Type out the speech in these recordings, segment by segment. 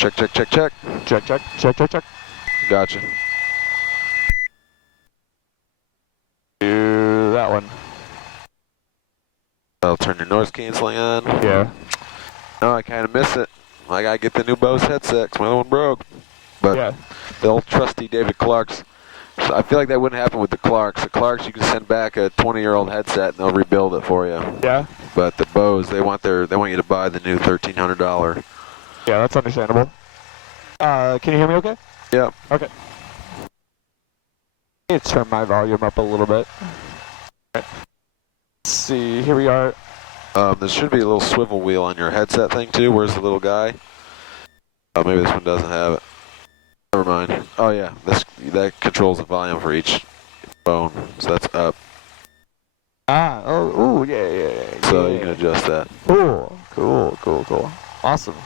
Check, check, check, check. Check, check, check, check, check. Gotcha. Do that one. I'll turn your noise canceling on. Yeah. No, I kind of miss it. I gotta get the new Bose headset 'cause my other one broke. But Yeah. the old trusty David Clark's. So I feel like that wouldn't happen with the Clarks. The Clarks, you can send back a 20-year-old headset and they'll rebuild it for you. Yeah. But the Bose, they want you to buy the new $1,300. Yeah, that's understandable. Can you hear me okay? Yep. Okay. Let's turn my volume up a little bit. Right. Let's see, here we are. There should be a little swivel wheel on your headset thing too. Where's the little guy? Oh, maybe this one doesn't have it. Never mind. Oh yeah, that controls the volume for each phone. So that's up. Oh, ooh, yeah. So you can adjust that. Cool. Awesome.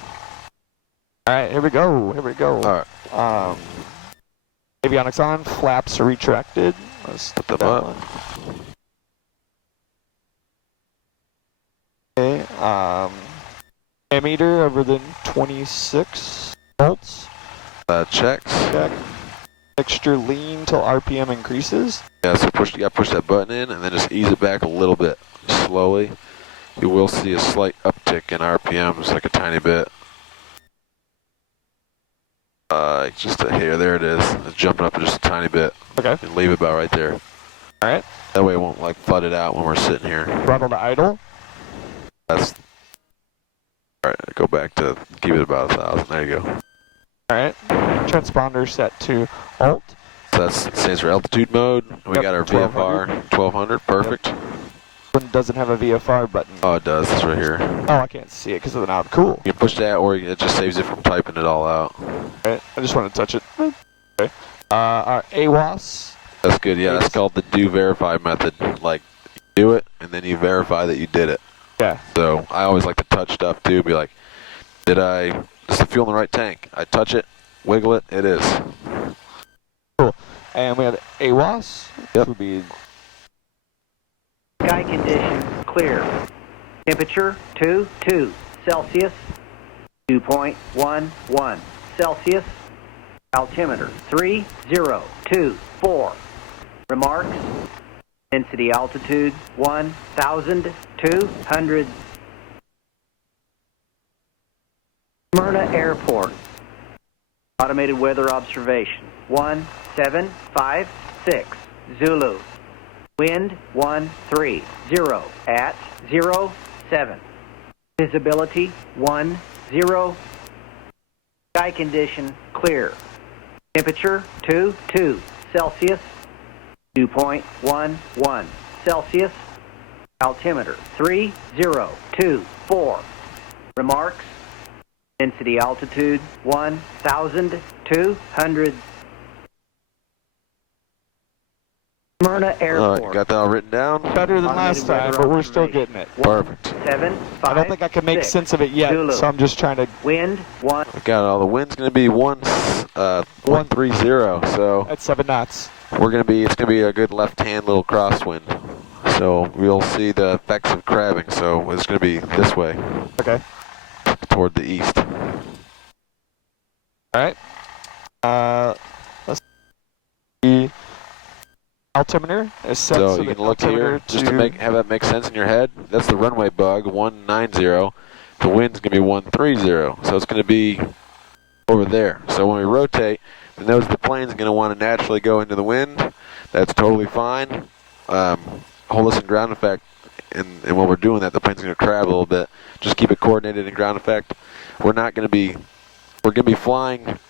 All right, here we go. All right. Avionics on, flaps are retracted. Let's Put them up. one. Okay, ammeter over than 26 volts. Checks. Check. Extra lean till RPM increases. Yeah, so you gotta push that button in and then just ease it back a little bit. Slowly. You will see a slight uptick in RPMs, like a tiny bit. Just a hair, there it is. It's jumping up just a tiny bit. Okay. And leave it about right there. All right. That way it won't like flood it out when we're sitting here. Throttle to idle. That's alright, go back to keep it about 1,000. There you go. Alright. Transponder set to alt. So that stands for altitude mode. We got our 1200. VFR 1200, perfect. Yep. One doesn't have a VFR button. Oh, it does, it's right here. Oh, I can't see it because of the knob. Cool. You can push that or it just saves it from typing it all out. Alright, I just want to touch it. Okay. Our AWAS. That's good, yeah, that's called the do verify method. Like, you do it and then you verify that you did it. Yeah. So I always like to touch stuff too, be like, is the fuel in the right tank? I touch it, wiggle it, it is. Cool. And we have AWAS. Yep. Would be Sky conditions clear. Temperature 22 Celsius, 2.11 Celsius. Altimeter 3024. Remarks. Density altitude 1,200. Smyrna Airport. Automated weather observation 1756 Zulu. Wind 130 at 07. Visibility 10. Sky condition clear. Temperature 22 Celsius, 2.11 Celsius. Altimeter 3024. Remarks. Density altitude 1,200. Smyrna Airport. Alright, got that all written down? better than last time, but we're still getting it. Perfect. 7, 5, I don't think I can make 6. sense of it yet, Zulu. so I'm just trying to. Wind 1. We got all the wind's gonna be 130, so At 7 knots. it's gonna be a good left-hand little crosswind. So we'll see the effects of crabbing, so it's gonna be this way, Okay. toward the east. Alright. Let's see. Altimeter is set So so you the can look here, just to have that make sense in your head. That's the runway bug, 190. The wind's gonna be 130, so it's gonna be over there. So when we rotate, the nose of the plane's gonna want to naturally go into the wind. That's totally fine. Hold us in ground effect, and when we're doing that, the plane's gonna crab a little bit. Just keep it coordinated in ground effect. We're gonna be flying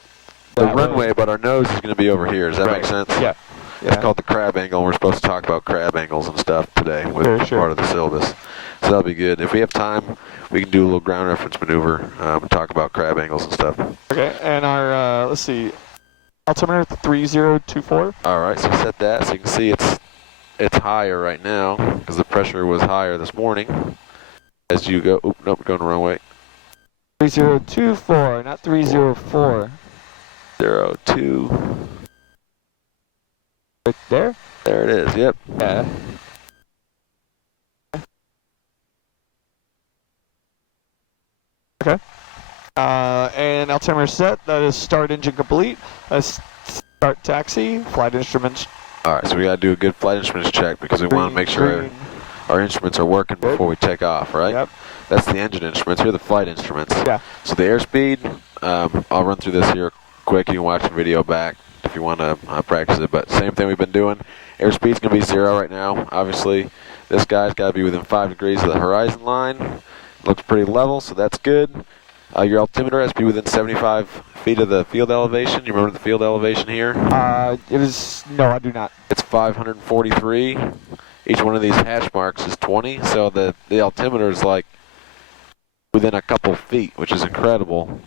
the runway, but our nose is gonna be over here. Does that make sense? Yeah. It's called the crab angle, and we're supposed to talk about crab angles and stuff today with part of the syllabus. So that'll be good. If we have time, we can do a little ground reference maneuver and talk about crab angles and stuff. Okay, and our, let's see, altimeter 3024. All right, so set that. So you can see it's higher right now because the pressure was higher this morning. As you go, nope, we're going the wrong way. 3024, not 304. 02. Right there? There it is, yep. Yeah. Okay. And altimeter set. That is start engine complete. Start taxi. Flight instruments. All right, so we got to do a good flight instruments check because we want to make sure green. our instruments are working Good. before we take off, right? Yep. That's the engine instruments. Here are the flight instruments. Yeah. So the airspeed, I'll run through this here quick. You can watch the video back if you want to practice it. But same thing we've been doing. Airspeed's going to be 0 right now. Obviously, this guy's got to be within 5 degrees of the horizon line. Looks pretty level, so that's good. Your altimeter has to be within 75 feet of the field elevation. You remember the field elevation here? It is, no, I do not. It's 543. Each one of these hash marks is 20, so the altimeter is like within a couple feet, which is incredible.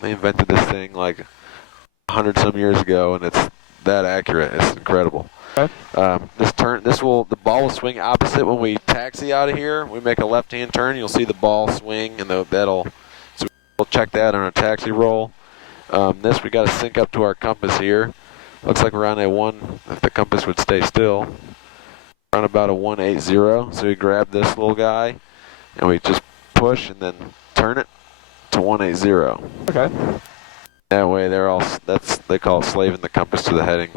They invented this thing like 100 some years ago, and it's that accurate. It's incredible. Okay. The ball will swing opposite when we taxi out of here. We make a left-hand turn. You'll see the ball swing, and so we'll check that on our taxi roll. We got to sync up to our compass here. Looks like we're on a 1, if the compass would stay still, we're on about a 180. So we grab this little guy, and we just push and then turn it to 180. Okay. That way they call it slaving the compass to the heading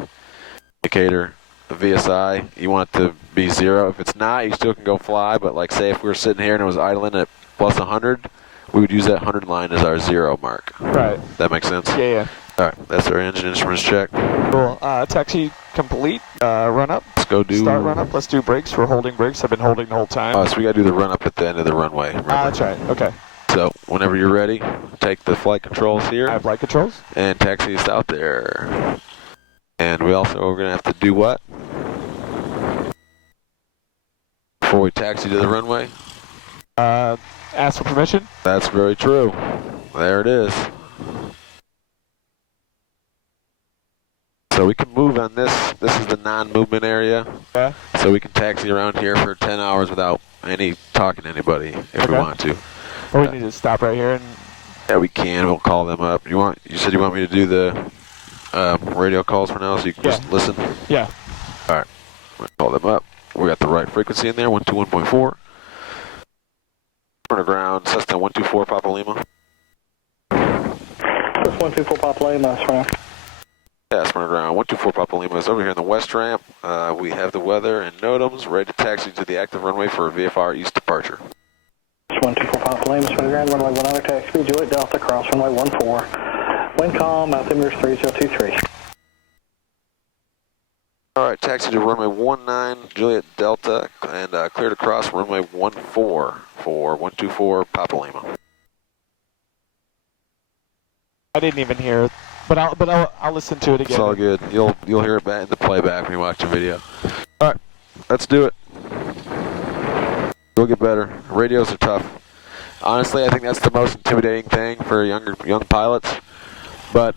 indicator. The VSI, you want it to be 0. If it's not, you still can go fly, but like say if we were sitting here and it was idling at plus 100, we would use that 100 line as our 0 mark. Right. That makes sense? Yeah. All right, that's our engine instruments check. Cool. Taxi complete. Run up. Let's go do... Start run up. Let's do brakes. We're holding brakes. I've been holding the whole time. So we got to do the run up at the end of the runway. That's right. Okay. So whenever you're ready, take the flight controls here. I have flight controls. And taxi us out there. And we're going to have to do what? Before we taxi to the runway? Ask for permission. That's very true. There it is. So we can move on this. This is the non-movement area. Yeah. So we can taxi around here for 10 hours without talking to anybody if we want to. Or we need to stop right here and... Yeah, we can. We'll call them up. You said you want me to do the radio calls for now, so you can just listen? Yeah. All right. We'll call them up. We got the right frequency in there, 121.4. Turn ground, Cessna 124 Papa Lima. That's 124 Papa Lima, that's right. Yeah, Smyrna ground, 124 Papa Lima is over here in the west ramp. We have the weather and NOTAMs ready to taxi to the active runway for a VFR east departure. 124 Papa Lima, Smyrna ground, runway 19, taxi, Juliet Delta, cross runway 14. Wind calm, altimeter 3023. All right, taxi to runway 19, Juliet Delta, and clear to cross runway 14 for 124 Papa Lima. I didn't even hear it, but I'll listen to it again. It's all good. You'll hear it back in the playback when you watch the video. All right, let's do it. It'll get better. Radios are tough. Honestly, I think that's the most intimidating thing for young pilots. But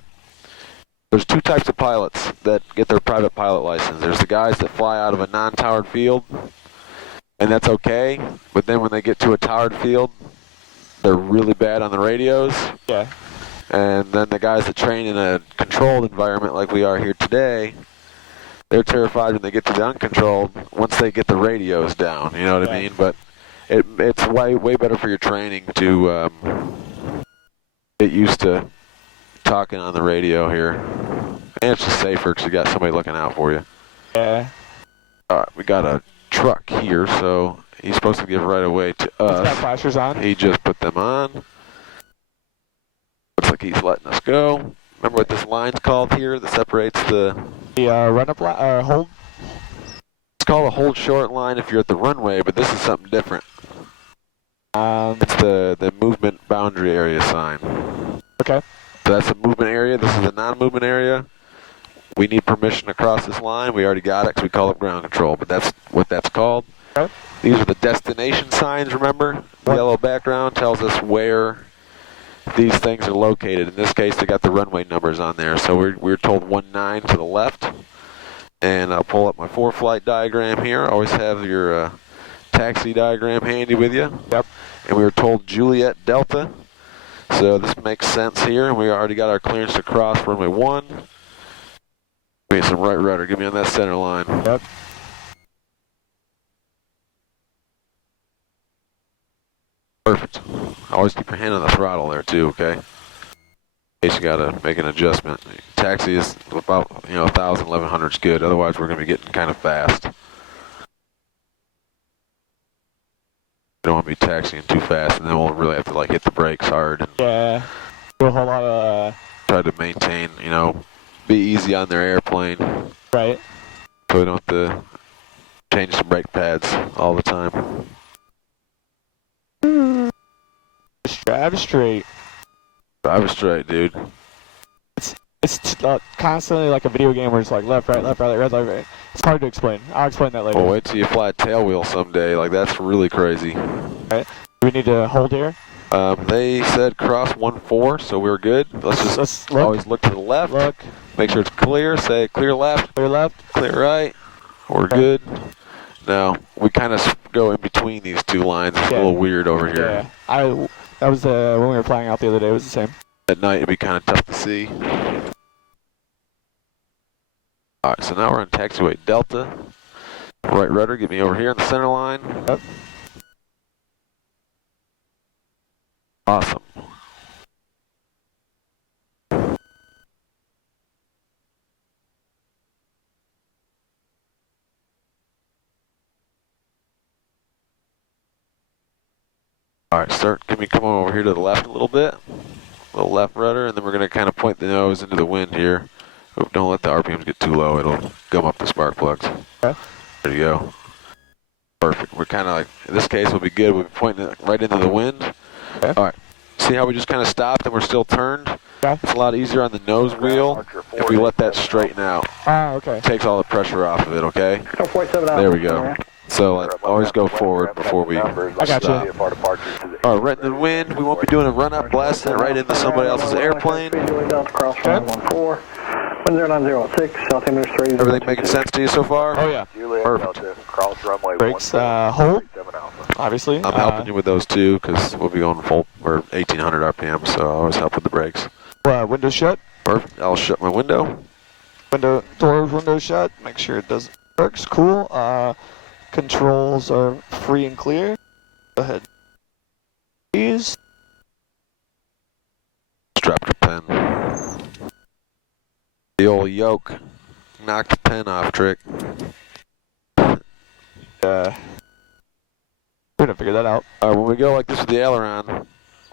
there's 2 types of pilots that get their private pilot license. There's the guys that fly out of a non-towered field, and that's okay. But then when they get to a towered field, they're really bad on the radios. Yeah. And then the guys that train in a controlled environment like we are here today, they're terrified when they get to the uncontrolled once they get the radios down, you know what I mean? But it's way better for your training to get used to talking on the radio here. And it's just safer because you got somebody looking out for you. Yeah. All right, we got a truck here, so he's supposed to give right away to us. He's got flashers on. He just put them on. Looks like he's letting us go. Remember what this line's called here that separates the... The run-up line, hold? It's called a hold short line if you're at the runway, but this is something different. It's the movement boundary area sign. Okay. So that's a movement area. This is a non-movement area. We need permission to cross this line. We already got it because we call it ground control, but that's what that's called. Okay. These are the destination signs, remember? The yellow background tells us where these things are located. In this case, they got the runway numbers on there. So we're told 19 to the left. And I'll pull up my 4-flight diagram here. Always have your taxi diagram handy with you. Yep. And we were told Juliet Delta. So this makes sense here. And we already got our clearance to cross runway 1. We need some right rudder. Get me on that center line. Yep. Perfect. Always keep your hand on the throttle there too, okay? case you gotta make an adjustment. Taxi is about 1,000, 1,100 is good. Otherwise, we're gonna be getting kind of fast. You don't want to be taxiing too fast, and then we'll really have to like hit the brakes hard and Yeah. Do a whole lot of try to maintain. Be easy on their airplane, right. so we don't have to change the brake pads all the time. Drive straight. Drive it straight, dude. It's constantly like a video game where it's like left, right, left, right, left, right. It's hard to explain. I'll explain that later. Well, wait till you fly a tail wheel someday. Like, that's really crazy. Do we need to hold here? They said cross 1-4, so we're good. Let's Let's look. always look to the left. Look. Make sure it's clear. Say clear left, Clear left. clear right. We're Okay. good. Now, we kind of go in between these two lines. It's a little weird over here. Yeah. That was when we were flying out the other day. It was the same. At night, it'd be kind of tough to see. All right, so now we're on taxiway Delta. Right rudder, get me over here in the center line. Yep. Awesome. All right, come over here to the left a little bit. Little left rudder, and then we're going to kind of point the nose into the wind here. Oh, don't let the RPMs get too low. It'll gum up the spark plugs. Okay. There you go. Perfect. We're kind of like, in this case, we'll be good. We'll be pointing it right into the wind. Okay. All right. See how we just kind of stopped and we're still turned? Okay. It's a lot easier on the nose wheel if we let that straighten out. Ah, okay. It takes all the pressure off of it, okay? There we go. So always go forward before we got stop. you. All right, right in the wind. We won't be doing a run-up, blasting it right into somebody else's airplane. Everything making sense to you so far? Oh yeah. Perfect. Brakes hold. Obviously. I'm helping you with those too, because we'll be going full, or 1,800 RPM, so I always help with the brakes. Window shut. Perfect. I'll shut my window. Window shut. Make sure it does works. Cool. Controls are free and clear. Go ahead. Please. Strap your pen. The old yoke. Knock the pen off trick. We're gonna figure that out. When we go like this with the aileron,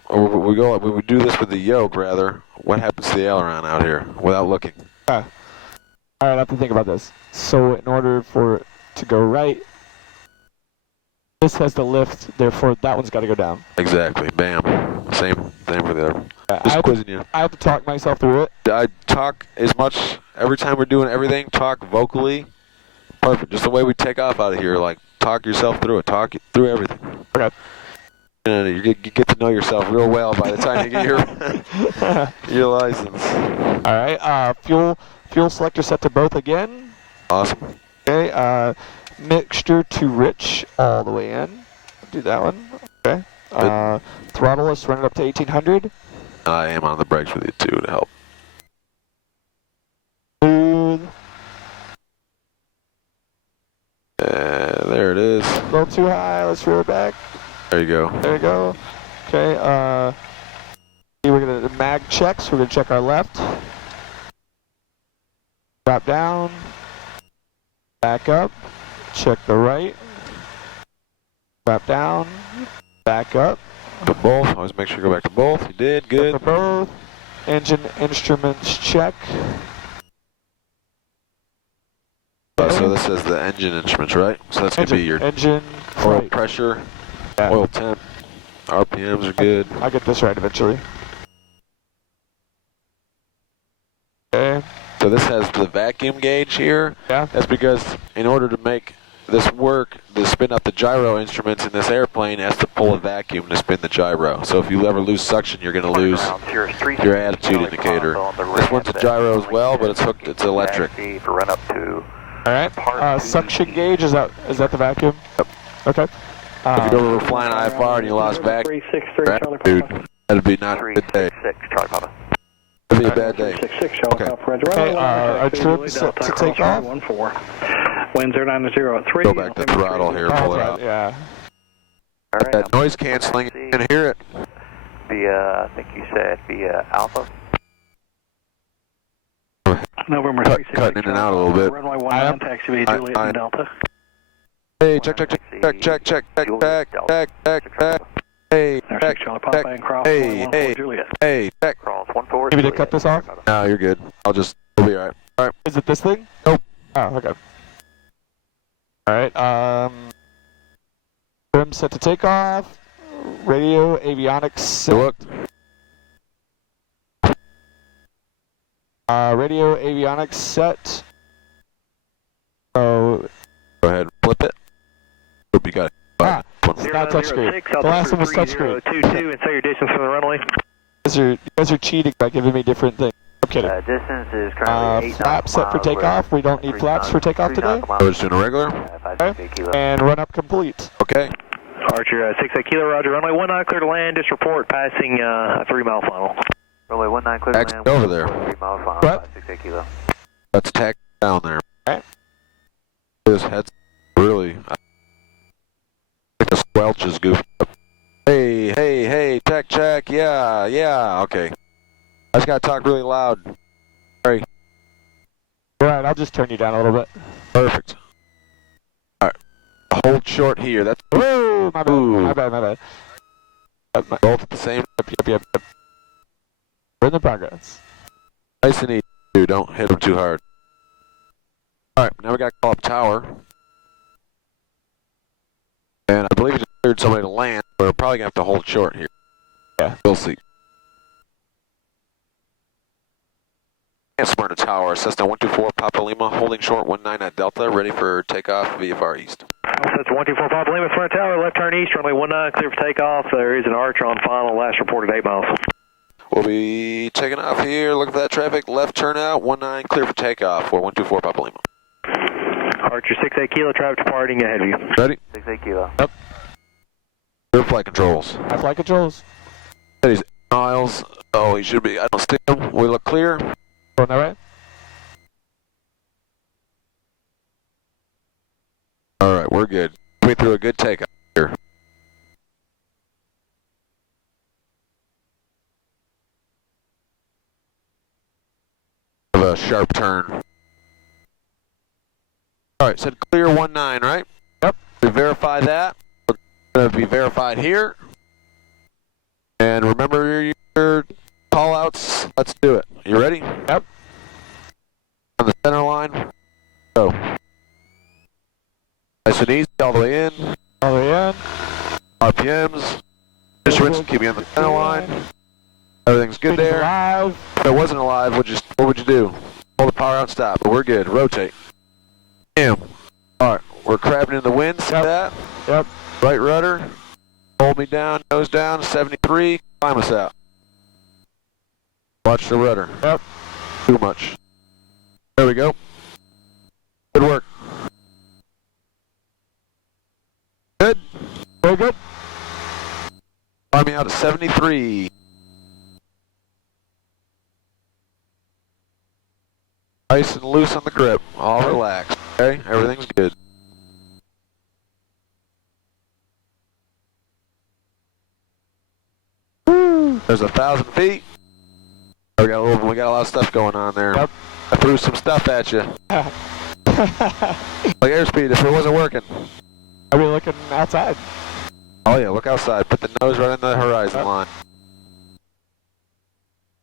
or when we do this with the yoke rather, what happens to the aileron out here without looking? Alright, I have to think about this. So in order for it to go right, this has to lift, therefore that one's got to go down. Exactly. Bam. Same for the other. Just quizzing you. I have to talk myself through it. I talk as much, every time we're doing everything, talk vocally. Perfect. Just the way we take off out of here, like talk yourself through it. Talk through everything. Okay. And you get to know yourself real well by the time you get your license. Alright, fuel selector set to both again. Awesome. Okay, mixture to rich all the way in. Do that one. Okay. Throttle, let's run it up to 1800. I am on the brakes with you too to help. Smooth. There it is. A little too high, let's rear it back. There you go. There we go. Okay, we're gonna do mag checks. We're gonna check our left. Drop down. Back up. Check the right. Drop down. Back up. To both. Always make sure you go back to both. You did. Check Good. for both. Engine instruments check. So this is the engine instruments, right? So that's gonna be your engine oil flight. pressure, Yeah. oil temp, RPMs are good. I'll get this right eventually. Okay. So this has the vacuum gauge here. Yeah. That's because in order to make this work, to spin up the gyro instruments in this airplane, it has to pull a vacuum to spin the gyro. So if you ever lose suction, you're going to lose your attitude indicator. This one's a gyro as well, but it's hooked. It's electric. All right. Suction gauge, is that the vacuum? Yep. Okay. If you ever flying IFR and you lost vacuum, dude, that'd be not a good day. That'd be a bad day. Okay. Okay. Our trim set to take off. Winds are 9-0 at 3. Go back to throttle here. Pull it out. Yeah. That noise canceling. You can hear it. Via, I think you said via Alpha. November Cut- 36. cutting in and out a little bit. Runway 19, taxi via Juliet and Delta. Hey, check. Hey, There's check, 6 Charlie Papa and cross Hey, 14 hey. Juliet. hey, check. Cross 14. Maybe to cut this off? No, you're good. We'll be alright. Alright. Is it this thing? Nope. Oh, okay. Alright, trim set to takeoff. Radio avionics set. Look. Radio avionics set. Oh, Go ahead, flip it. Oop, you got it. Ah. It's not touchscreen. The last one was touchscreen. 3022 and say your distance from the runway. You guys are cheating by giving me different things. I'm kidding. Distance is currently 8 Flaps set for takeoff. We don't need flaps for takeoff today. We're just doing a regular. And run up complete. Okay. Archer 68 Kilo, roger. Runway 19 clear to land. Just report passing a 3 mile final. Runway 19 clear to Exit land. over there. 3 mile final. What? 68 Kilo. Let's tack down there. Okay. This head's really. I think the squelch is goofy up. Hey, check. Yeah, okay. I just gotta talk really loud. Sorry. Alright, I'll just turn you down a little bit. Perfect. Alright. Hold short here. That's Whoa! My bad. Ooh. My bad. both at the same. Yep. We're in the progress. Nice and easy, dude. Don't hit them too hard. Alright, now we gotta call up tower. And I believe we just cleared somebody to land, but we're probably gonna have to hold short here. Yeah. We'll see. Smyrna Tower, Cessna 124 Papa Lima, holding short 19 at Delta, ready for takeoff via Far East. That's 124 Papa Lima, Smyrna Tower, left turn east, runway 19 clear for takeoff. There is an Archer on final, last reported 8 miles. We'll be taking off here, look for that traffic, left turn out, 19 clear for takeoff for 124 Papa Lima. Archer 68 Kilo, traffic departing ahead of you. Ready? 68 Kilo. Clear flight controls. High flight controls. He's 8 miles. Oh, he should be. I don't see him. We look clear. Going that way? Alright, we're good. We threw a good takeoff here. Have a sharp turn. Alright, said clear 19, right? Yep. We verify that. We're going to be verified here. And remember your call outs. Let's do it. You ready? Yep. On the center line. Go. Nice and easy, all the way in. All the way in. RPMs. Instruments, keep you on the center line. Everything's good Speed's there. alive. If it wasn't alive, what would you do? Hold the power out, stop. But we're good. Rotate. Bam. Alright, we're crabbing in the wind. See Yep. that? Yep. Right rudder. Hold me down, nose down, 73. Climb us out. Watch the rudder. Yep. Too much. There we go. Good work. Good. Very good. Climb me out at 73. Nice and loose on the grip. All relaxed. Okay, everything's good. There's 1,000 feet. We got a lot of stuff going on there. Yep. I threw some stuff at you. Like airspeed if it wasn't working. Are we looking outside? Oh yeah, look outside. Put the nose right on the horizon Yep. line.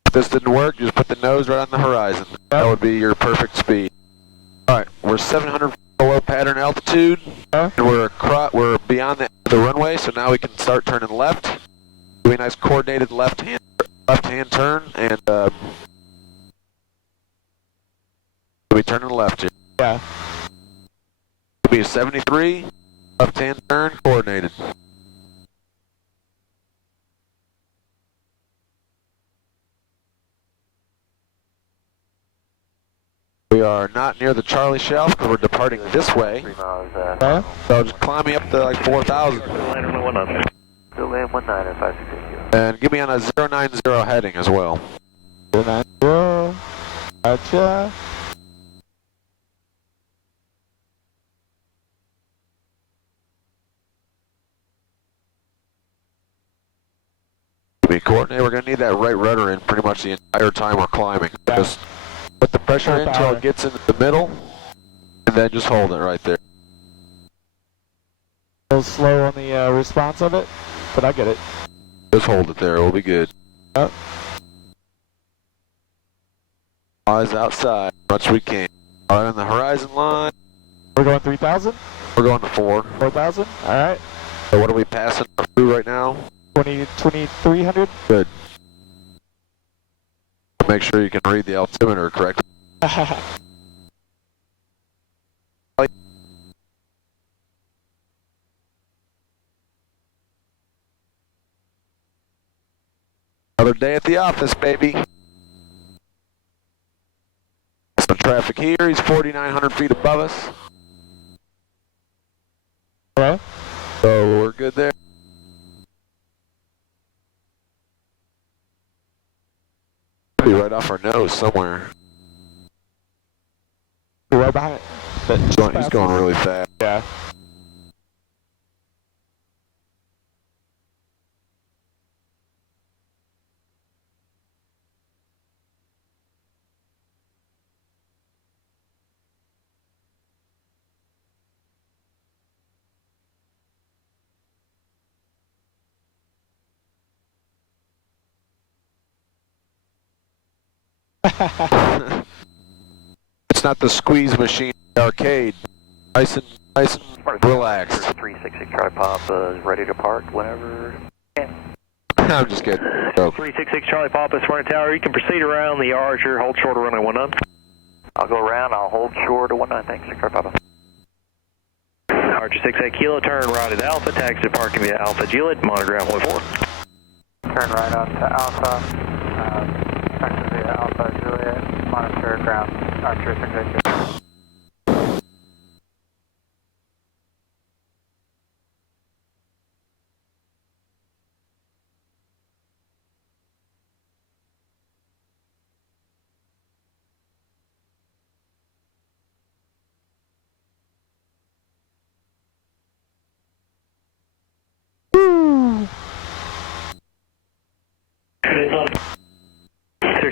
If this didn't work, just put the nose right on the horizon. That would be your perfect speed. Alright, we're 700 feet below pattern altitude. Huh? And we're beyond the runway, so now we can start turning left. Do a nice coordinated left hand turn, and we'll be turning left here. Yeah. It'll be a 73, left hand turn, coordinated. We are not near the Charlie shelf because we're departing this way. 3 miles. Okay. So just climbing up to like 4,000. Land runway 19. Still land 19 at 568 Kilo. And give me on a 090 heading as well. 090. Gotcha. We coordinate. We're going to need that right rudder in pretty much the entire time we're climbing. Yeah. Just Put the pressure Full in until power. it gets into the middle, and then just hold it right there. A little slow on the response of it, but I get it. Just hold it there, we'll be good. Yep. Eyes outside, as much as we can. All right, on the horizon line, We're going 3,000, we're going to 4. 4,000. All right. So what are we passing through right now? 2,300. Good. Make sure you can read the altimeter correctly. Another day at the office, baby. Some traffic here. He's 4,900 feet above us. Hello? So we're good there. Be right off our nose somewhere. You're right behind it. He's going really fast. Yeah. It's not the squeeze machine arcade. Nice and relaxed. 366 Charlie Pop is ready to park whenever. I'm just kidding. Oh. 366 Charlie Papa, Smyrna Tower. You can proceed around the Archer, hold short of runway 19. I'll go around, I'll hold short of 19, thanks, Charlie Papa. Archer 68 Kilo, turn right at Alpha, taxi to parking via Alpha Juliet, monogram 14. Turn right on to Alpha, taxi via Alpha Juliet, monitor ground, Archer 68.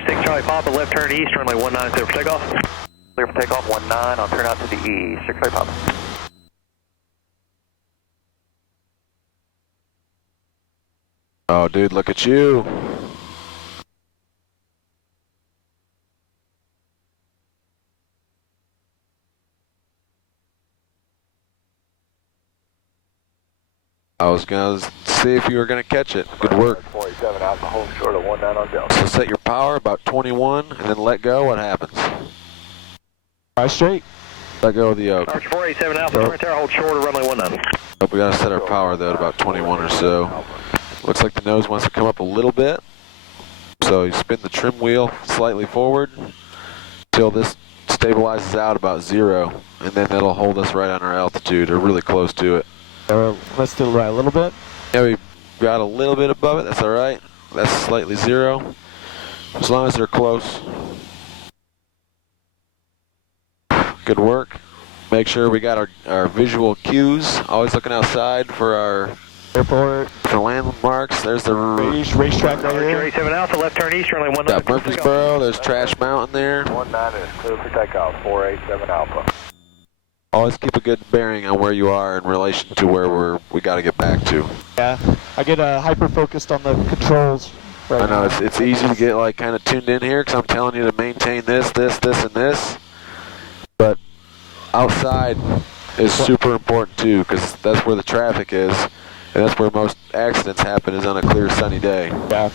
Six Charlie Papa, left turn east, runway 19, clear for takeoff. Clear for takeoff, 19, I'll turn out to the east, 6 Charlie Papa. Oh, dude, look at you. I was gonna see if you were gonna catch it. Good work. 47 Alpha, hold short of 19 on Delta. So set your power about 21, and then let go. What happens? Right straight. Let go of the yoke. Archer 487 Alpha, Smyrna Tower, hold short of runway 19. Oh, we gotta set our power though at about 21 or so. Looks like the nose wants to come up a little bit. So you spin the trim wheel slightly forward till this stabilizes out about 0, and then that'll hold us right on our altitude or really close to it. Let's do it right a little bit. Yeah, we got a little bit above it. That's all right. That's slightly 0, as long as they're close. Good work. Make sure we got our visual cues. Always looking outside for our Airport. for landmarks. There's the Racetrack right Archer here. 87 Alpha, left turn east, runway 19. got Murfreesboro. There's Trash Mountain there. 19 is clear for takeoff, 487 Alpha. Always keep a good bearing on where you are in relation to where we got to get back to. Yeah. I get hyper focused on the controls. Right I know now. it's easy to get like kind of tuned in here because I'm telling you to maintain this, this, this, and this. But outside is super important too because that's where the traffic is, and that's where most accidents happen is on a clear sunny day. Yeah.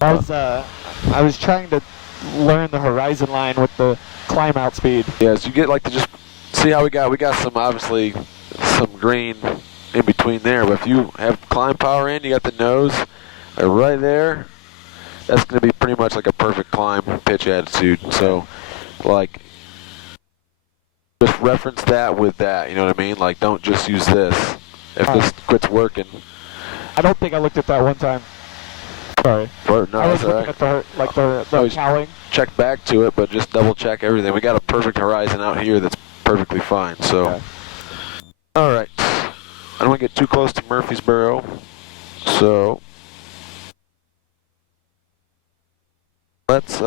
I was trying to learn the horizon line with the climb out speed. Yeah, so you get like to just see how we got some obviously some green in between there, but if you have climb power in, you got the nose right there, that's going to be pretty much like a perfect climb pitch attitude. So like just reference that with that, you know what I mean? Like don't just use this. If this quits working. I don't think I looked at that one time. Sorry. No, I was that's all looking right. at the Always cowling. Check back to it, but just double check everything. We got a perfect horizon out here that's perfectly fine, so. Okay. All right. I don't want to get too close to Murfreesboro, so let's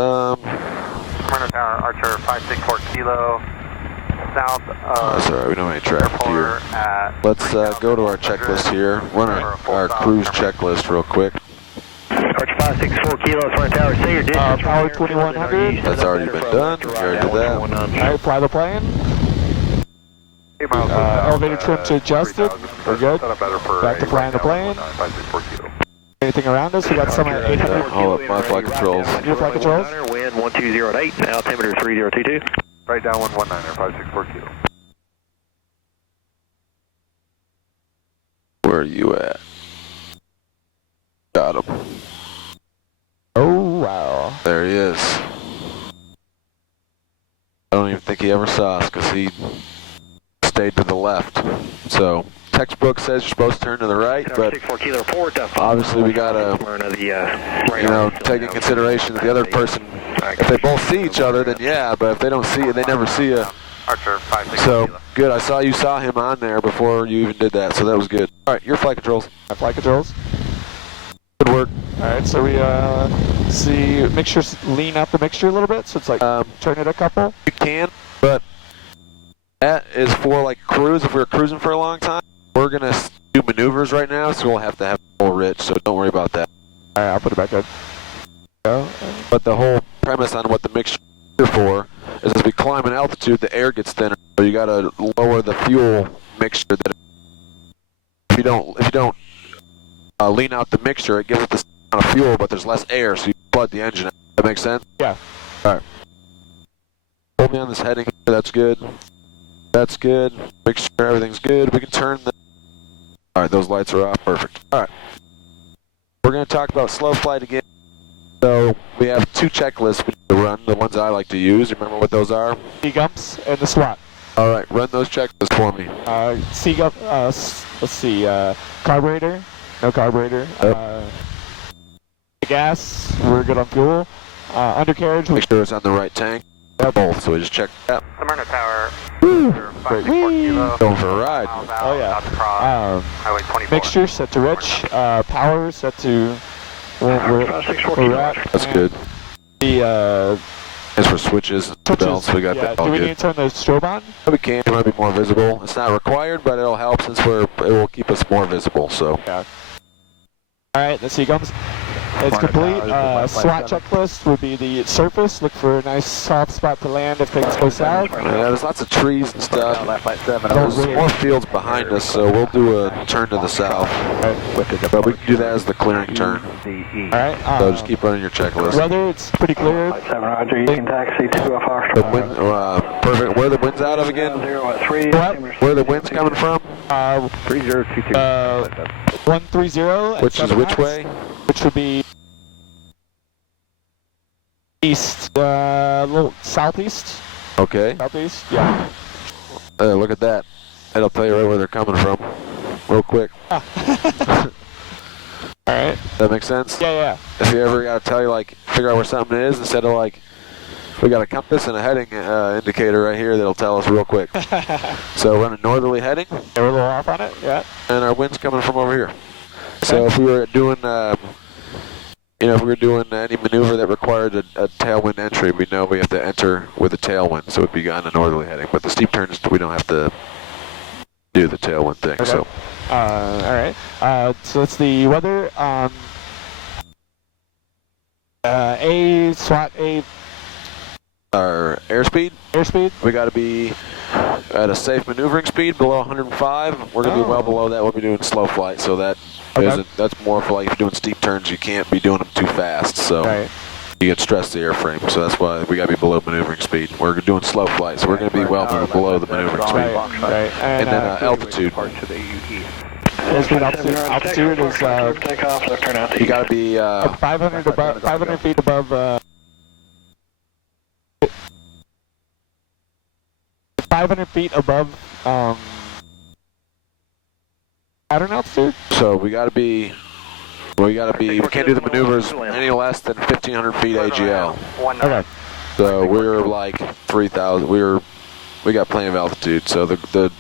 Smyrna Tower, Archer 564 Kilo, south of That's alright, we don't have any traffic here. airport at Let's go to our checklist here. Run our cruise checklist real quick. Archer 564 Kilo, Smyrna Tower, say your distance. Power 2100. That's already been done. We already did that. Alright, fly the plane. Elevator trim to adjusted. We're good. Back to flying the plane. Anything around us? We got some at 800. All up my flight controls. Your flight controls? Wind 120.8, altimeter 3022. Right down 119er, 564 Kilo. Where are you at? Got him. Oh, wow. There he is. I don't even think he ever saw us because he stayed to the left. So textbook says you're supposed to turn to the right, but 64 Kilo report. obviously we gotta, take in consideration that the other person, if they both see each other, then yeah, but if they don't see it, they never see you. Archer 564 So Kilo. good, I saw you saw him on there before you even did that, so that was good. All right, your flight controls. My flight controls. Good work. Alright, so we make sure lean out the mixture a little bit, so it's like turn it a couple. You can, but that is for like cruise. If we're cruising for a long time, we're gonna do maneuvers right now, so we'll have to have full rich. So don't worry about that. Alright, I'll put it back up. Go. But the whole premise on what the mixture is for is as we climb in altitude, the air gets thinner. So you gotta lower the fuel mixture. That if you don't lean out the mixture, it gives it the same amount of fuel, but there's less air, so you flood the engine out. That makes sense? Yeah. Alright. Hold me on this heading. That's good. That's good. Make sure everything's good. We can turn the... Alright, those lights are off. Perfect. Alright. We're going to talk about slow flight again. So, we have two checklists we need to run, the ones I like to use. Remember what those are? C-gumps and the SWAT. Alright, run those checklists for me. C-gump, let's see, carburetor, no carburetor. Gas, we're good on fuel. Undercarriage, Make sure it's on the right tank. Both, so we just check that. Smyrna Tower, Woo! Archer 564 Kilo. Going for a ride. Miles Oh, out, yeah. south across Highway 24. mixture set to rich, power set to where we're at. That's good. The As for switches and switches, belts, we got that all do we good. need to turn the strobe on? We can. It might be more visible. It's not required, but it'll help since it will keep us more visible. So Alright, the C-gums. It's complete. SWAT checklist would be the surface. Look for a nice soft spot to land if things go south. there's lots of trees and stuff. Don't There's really- more fields behind us, so we'll do a turn to the south. But we can do that as the clearing turn. Alright, So just keep running your checklist. weather, it's pretty clear. 7 Roger, you can taxi to a The Foxtrot. wind, perfect. Where are the winds out of again? 0 at 3. What? Where are the winds coming from? 3022. 130 at Which is 7 which knots, way? Which would be east, little southeast. Okay. Southeast, yeah. Look at that. That'll tell you right where they're coming from. Real quick. Alright. That makes sense? Yeah. If you ever got to tell you, like, figure out where something is, instead of, like, we got a compass and a heading indicator right here that'll tell us real quick. So run a northerly heading, We're a little off on it, yeah. and our wind's coming from over here. So if we were doing, if we were doing any maneuver that required a tailwind entry, we know we have to enter with a tailwind, so it'd be on a northerly heading. But the steep turns, we don't have to do the tailwind thing. Okay. So Alright. So it's the weather. SWAT A our airspeed, airspeed. we got to be at a safe maneuvering speed below 105. We're going to be well below that. We'll be doing slow flight, so that that's more for like if you're doing steep turns, you can't be doing them too fast. So Right. you get stressed the airframe, so that's why we got to be below maneuvering speed. We're doing slow flight, so we're going to be well below the maneuvering speed. Right. And then altitude, Airspeed altitude is Takeoff, left turn out. you got to be 500 feet above 500 feet above pattern altitude. so we can't do the maneuvers any less than 1,500 feet AGL. Okay. So we're like 3,000. We got plenty of altitude. So the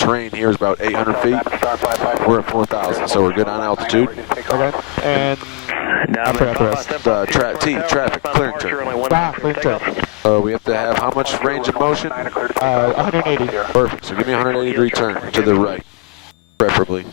terrain here is about 800 feet. We're at 4,000, so we're good on altitude. Okay. And Traffic, clearing turn. clearing turn. We have to have how much range of motion? 180. Perfect. So give me a 180 degree turn to the right, preferably.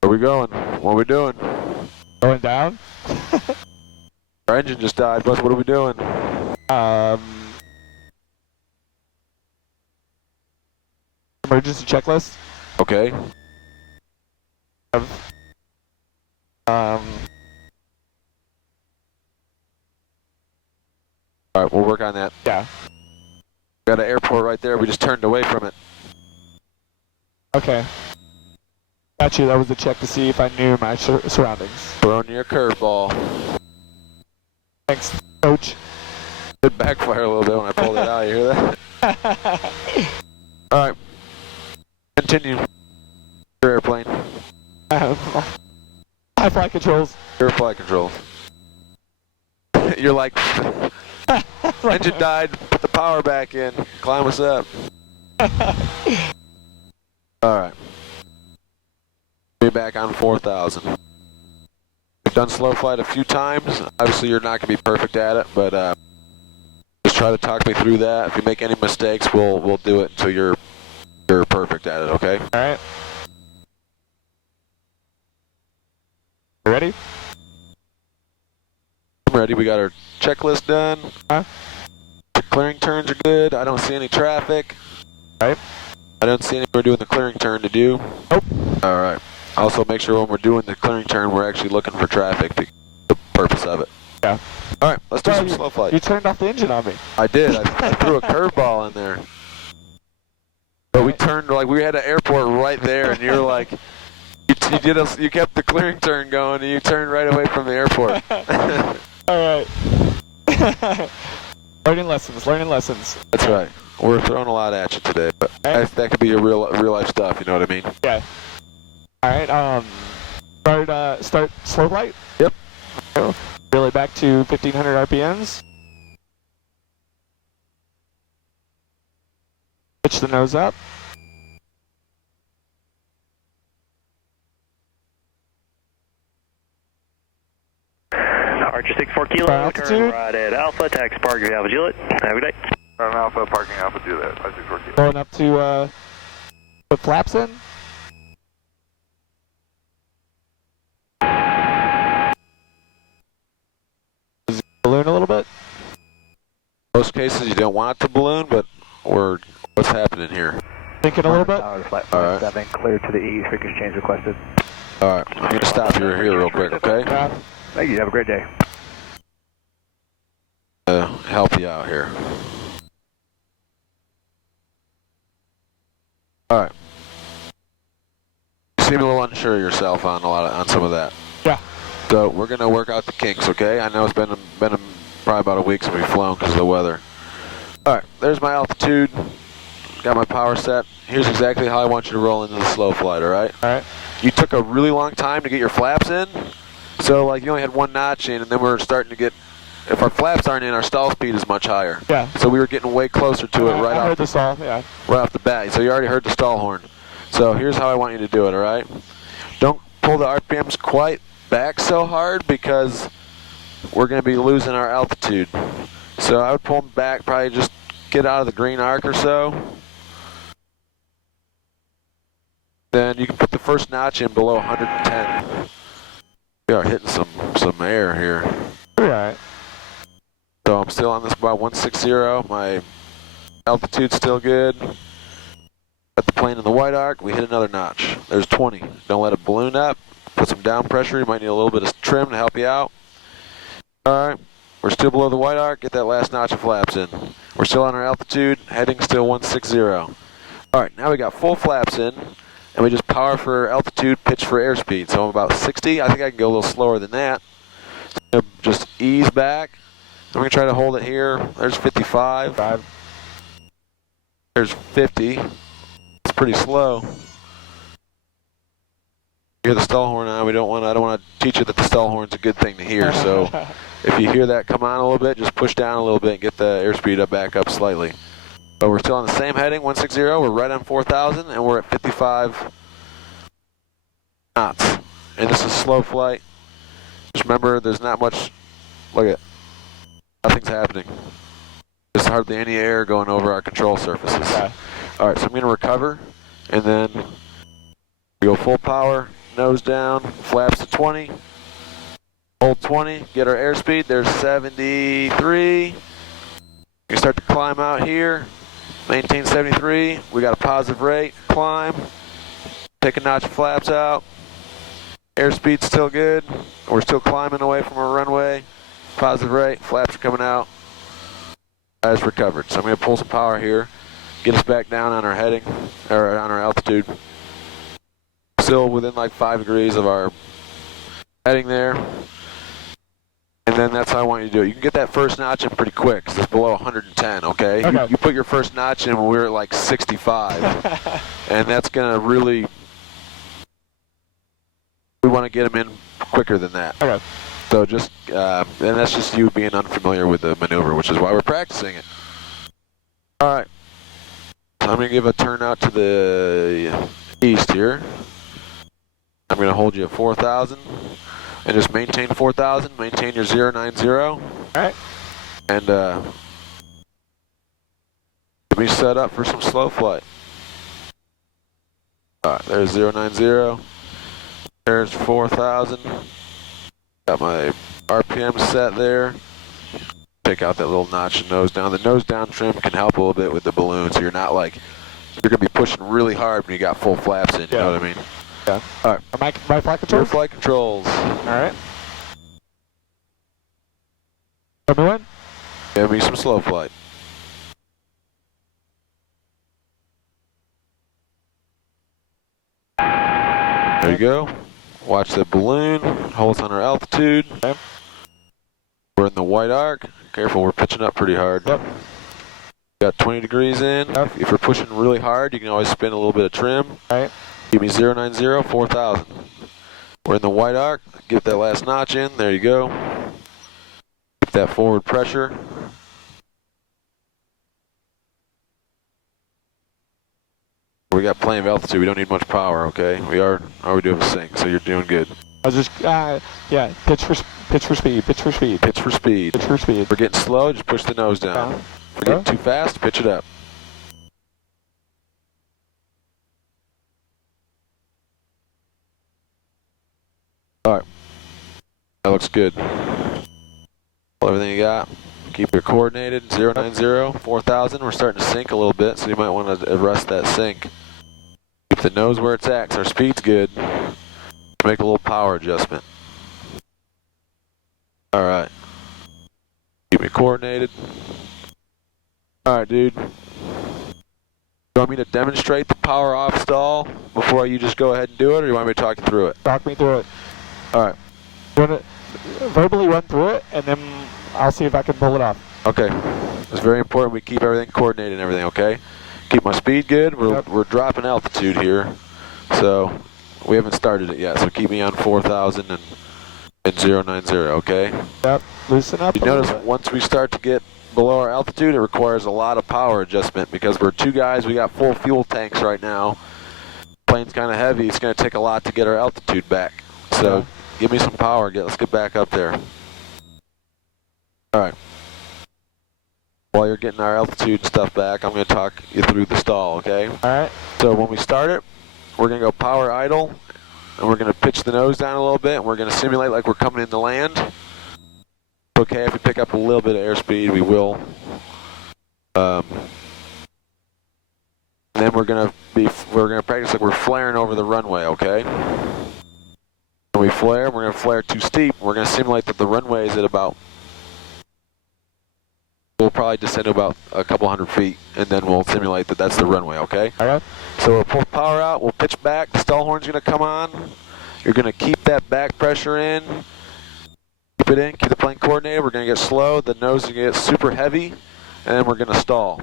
Where we going? What are we doing? Going down. Our engine just died, Buzz. What are we doing? Emergency checklist. Okay. Alright, We'll work on that. yeah. Got an airport right there. We just turned away from it. Okay. Got you. That was a check to see if I knew my surroundings. Throwing you a curveball. Thanks, coach. It backfired a little bit when I pulled it out. You hear that? All right. Continue. Your airplane. High flight controls. Your flight controls. You're like, engine died. Put the power back in. Climb us up. All right. Be back on 4,000. We've done slow flight a few times. Obviously, you're not going to be perfect at it, but just try to talk me through that. If you make any mistakes, we'll do it until you're perfect at it. Okay? All right. You ready? I'm ready. We got our checklist done. Huh? Clearing turns are good. I don't see any traffic. All right. I don't see anybody doing the clearing turn to do. Nope. All right. Also, make sure when we're doing the clearing turn, we're actually looking for traffic. The purpose of it. Yeah. All right. Let's do Well, some slow flight. You turned off the engine on me. I did. I threw a curveball in there. But we turned like we had an airport right there, and you're like, you kept the clearing turn going, and you turned right away from the airport. All right. Learning lessons. That's right. We're throwing a lot at you today, but that could be your real life stuff. You know what I mean? Yeah. All right. Start slow flight. Yep. Really back to 1,500 RPMs. Pitch the nose up. Archer 64 Kilo, Altitude. turn right at Alpha, taxi Park, Alpha Juliet. Have a good day. On Alpha, parking Alpha, do that. 564 kilo. Going up to put flaps in. Balloon a little bit. Most cases you don't want it to balloon, but what's happening here? Thinking a little bit. Flight All right. 7, clear to the east, frequency change requested. All right. I'm gonna stop you here real quick, okay? Yeah. Thank you, have a great day. Help you out here. All right. You seem a little unsure of yourself on some of that. Yeah. So we're gonna work out the kinks, okay? I know it's been probably about a week since we've flown because of the weather. All right. There's my altitude. Got my power set. Here's exactly how I want you to roll into the slow flight. All right. All right. You took a really long time to get your flaps in, so like you only had one notch in, and then we're starting to get. If our flaps aren't in, our stall speed is much higher. Yeah. So we were getting way closer to it I right heard the stall. Yeah. off the bat. So you already heard the stall horn. So here's how I want you to do it. All right. Don't pull the RPMs quite back so hard because we're going to be losing our altitude. So I would pull them back, probably just get out of the green arc or so. Then you can put the first notch in below 110. We are hitting some air here. All right. So I'm still on this about 160. My altitude's still good. Got the plane in the white arc. We hit another notch. There's 20. Don't let it balloon up. Put some down pressure. You might need a little bit of trim to help you out. All right. We're still below the white arc. Get that last notch of flaps in. We're still on our altitude. Heading still 160. All right. Now we got full flaps in. And we just power for altitude, pitch for airspeed. So I'm about 60. I think I can go a little slower than that. So just ease back. I'm going to try to hold it here. There's 55. There's 50. pretty slow. You hear the stall horn on. I don't want to teach you that the stall horn's a good thing to hear. So if you hear that come on a little bit, just push down a little bit and get the airspeed back up slightly. But we're still on the same heading, 160. We're right on 4,000, and we're at 55 knots. And this is slow flight. Just remember, there's not much. Look at, nothing's happening. There's hardly any air going over our control surfaces. Okay. All right, so I'm going to recover, and then we go full power, nose down, flaps to 20, hold 20, get our airspeed. There's 73. We start to climb out here, maintain 73. We got a positive rate, climb, take a notch of flaps out. Airspeed's still good. We're still climbing away from our runway. Positive rate, flaps are coming out. As recovered. So I'm going to pull some power here, get us back down on our heading, or on our altitude. Still within like 5 degrees of our heading there. And then that's how I want you to do it. You can get that first notch in pretty quick, because it's below 110, okay? Okay. You put your first notch in when we're at like 65. And that's going to really, we want to get them in quicker than that. Okay. So just, and that's just you being unfamiliar with the maneuver, which is why we're practicing it. All right. So I'm going to give a turn out to the east here. I'm going to hold you at 4,000 and just maintain 4,000, maintain your 090. All right. And be set up for some slow flight. All right, there's 090. There's 4,000. Got my RPM set there. Take out that little notch and nose down. The nose down trim can help a little bit with the balloon, so you're not like, you're going to be pushing really hard when you got full flaps in, you know what I mean? Yeah. All right. Am I my flight Your controls? flight controls. All right. Everyone? Give me some slow flight. There you go. Watch the balloon, hold us on our altitude. Okay. We're in the white arc. Careful, we're pitching up pretty hard. Yep. Got 20 degrees in. Yep. If you're pushing really hard, you can always spin a little bit of trim. All right. Give me 090, 4,000. We're in the white arc. Get that last notch in. There you go. Keep that forward pressure. We got plenty of altitude. We don't need much power, okay? All we do is sink, so you're doing good. I was just, yeah, pitch for speed, pitch for speed. Pitch for speed. Pitch for speed. If we're getting slow, just push the nose down. If we're getting too fast, pitch it up. All right. That looks good. Pull everything you got. Keep it coordinated. 090, 4,000. We're starting to sink a little bit, so you might want to arrest that sink. Keep the nose where it's at, 'cause our speed's good. Make a little power adjustment. All right. Keep it coordinated. All right, dude. You want me to demonstrate the power off stall before you just go ahead and do it, or you want me to talk you through it? Talk me through it. All right. Verbally run through it, and then I'll see if I can pull it off. Okay. It's very important we keep everything coordinated and everything, okay? Keep my speed good. We're dropping altitude here, so we haven't started it yet, so keep me on 4,000 and 090, okay? Yep. Loosen up. You notice once we start to get below our altitude, it requires a lot of power adjustment because we're two guys, we got full fuel tanks right now. Plane's kind of heavy, it's going to take a lot to get our altitude back. So give me some power, let's get back up there. All right. While you're getting our altitude stuff back, I'm going to talk you through the stall, okay? All right. So when we start it, we're going to go power idle, and we're going to pitch the nose down a little bit, and we're going to simulate like we're coming into land. Okay, if we pick up a little bit of airspeed, we will. And then we're going to practice like we're flaring over the runway, okay? When we flare, we're going to flare too steep. We're going to simulate that the runway is at about, we'll probably descend to about a couple hundred feet, and then we'll simulate that that's the runway, okay? All right. So we'll pull power out, we'll pitch back, the stall horn's going to come on. You're going to keep that back pressure in. Keep it in, keep the plane coordinated. We're going to get slow, the nose is going to get super heavy, and then we're going to stall.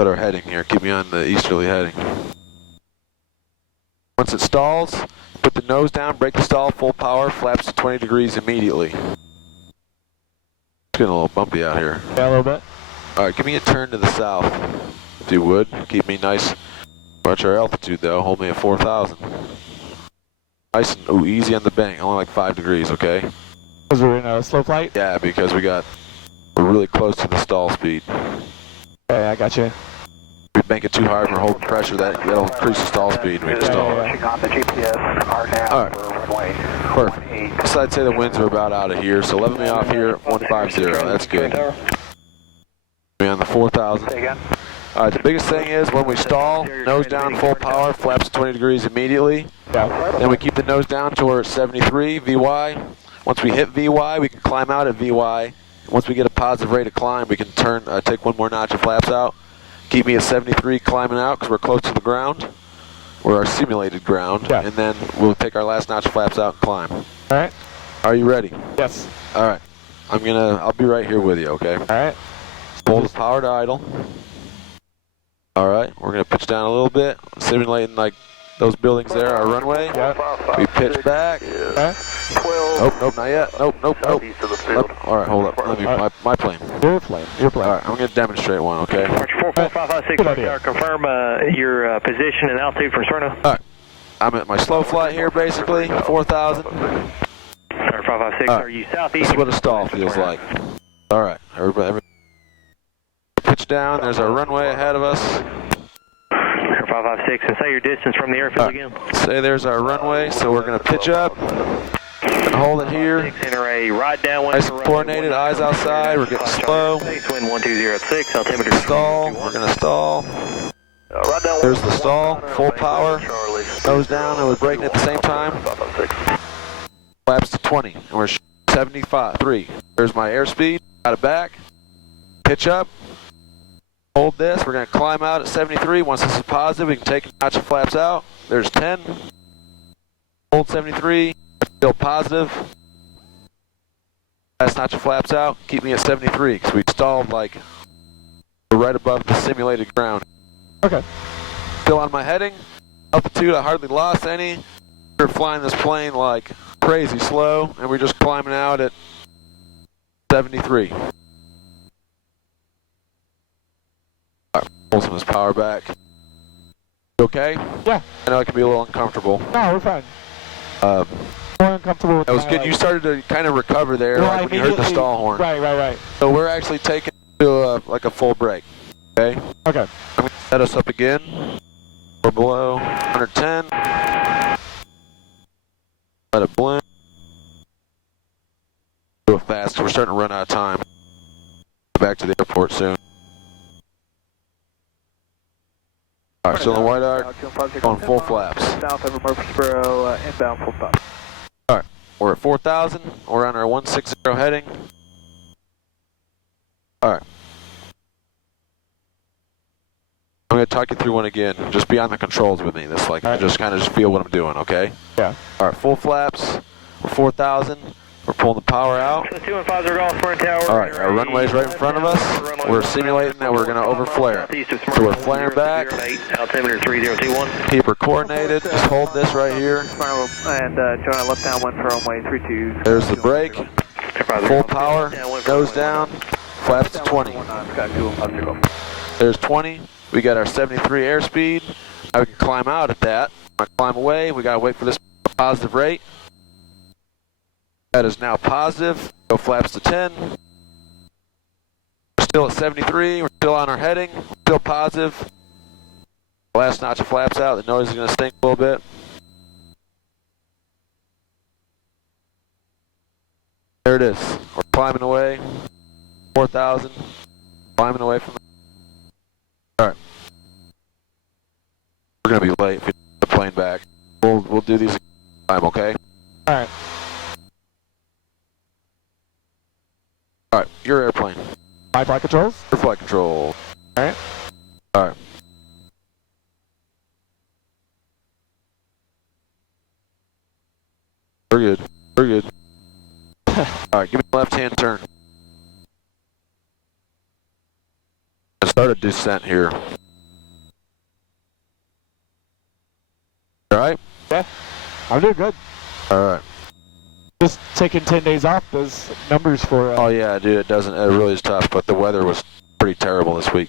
At our heading here, keep me on the easterly heading. Once it stalls, put the nose down, brake the stall, full power, flaps to 20 degrees immediately. It's getting a little bumpy out here. Yeah, a little bit. Alright, give me a turn to the south, if you would. Keep me nice. Watch our altitude though, hold me at 4,000. Nice and easy on the bank, only like 5 degrees, okay? Because we're in a slow flight? Yeah, because we're really close to the stall speed. Okay, I got you. If we bank it too hard and we're holding pressure, that'll increase the stall speed and we can stall. On the GPS are now Alright. for runway Perfect. So I'd say the winds are about out of here, so level me off here at 150, that's good. Be on the 4,000. Say again. Alright, the biggest thing is when we stall, nose down, full power, flaps to 20 degrees immediately. Yeah. Then we keep the nose down to where it's 73 VY. Once we hit VY, we can climb out at VY. Once we get a positive rate of climb, we can take one more notch of flaps out. Keep me at 73 climbing out because we're close to the ground. We're our simulated ground. Yeah. And then we'll take our last notch of flaps out and climb. Alright. Are you ready? Yes. Alright. I'll be right here with you, okay? Alright. Hold the power to idle. Alright, we're going to pitch down a little bit, simulating like those buildings there, our runway. Yeah. We pitch back. Okay. 12. Nope, not yet. Nope. Southeast of the field. Alright, hold up. Let me, my plane. Your plane. Alright, I'm going to demonstrate one, okay? Archer 44556, Good idea. confirm your position and altitude from Smyrna. I'm at my slow flight here, basically, 4,000. Archer 556, are you southeast? This is what a stall feels like. Alright, everybody. Pitch down, there's our runway ahead of us. 556, and say your distance from the airfield again. Say there's our runway, so we're going to pitch up and hold it here. Enter a right downwind. Nice and coordinated, eyes outside, we're getting slow. Wind 1206, altimeter Stall, we're going to stall. Right down. There's the stall, full power, nose down, and we're braking at the same time. Flaps to 20, and we're 75.3. There's my airspeed, out of back, pitch up. Hold this, we're going to climb out at 73. Once this is positive, we can take a notch of flaps out. There's 10. Hold 73, still positive. Last notch of flaps out, keep me at 73, because we stalled like right above the simulated ground. Okay. Still on my heading. Altitude, I hardly lost any. We're flying this plane like crazy slow, and we're just climbing out at 73. Pull some of his power back. You okay? Yeah. I know it can be a little uncomfortable. No, we're fine. Uh, More uncomfortable with that was my, good. You started to kind of recover there, Well, like when you heard the immediately- stall horn. Right. So we're actually taking it to like a full break. Okay. Okay. I'm gonna set us up again. We're below 110. Let it blend. Do it fast. We're starting to run out of time. Back to the airport soon. All right, still in the white arc. Going full flaps. South over Murfreesboro, inbound full stop. We're at 4,000. We're on our 160 heading. All right. I'm going to talk you through one again. Just be on the controls with me. This like just kind of feel what I'm doing, okay? Yeah. All right, full flaps. We're 4,000. We're pulling the power out. 2150 Golf Smyrna Tower. All right, our runway's right in front of us. We're simulating that we're going to overflare. So we're flaring back. Altimeter 3021. Keep her coordinated. Just hold this right here. And join our left downwind for runway 32. There's the brake. Full power. Nose down. Flaps to 20. There's 20. We got our 73 airspeed. Now we can climb out at that. Climb away. We got to wait for this positive rate. That is now positive. Go flaps to 10. We're still at 73. We're still on our heading. Still positive. Last notch of flaps out. The noise is going to stink a little bit. There it is. We're climbing away. 4,000. Climbing away from the... All right. We're going to be late if we get the plane back. We'll do these time, okay? All right. All right, your airplane. My flight controls. Your flight control. All right. All right. We're good. We're good. All right, give me the left-hand turn. Start a descent here. All right? Yeah, I'm doing good. All right. Just taking 10 days off does numbers for. Oh yeah, dude, it doesn't. It really is tough, but the weather was pretty terrible this week.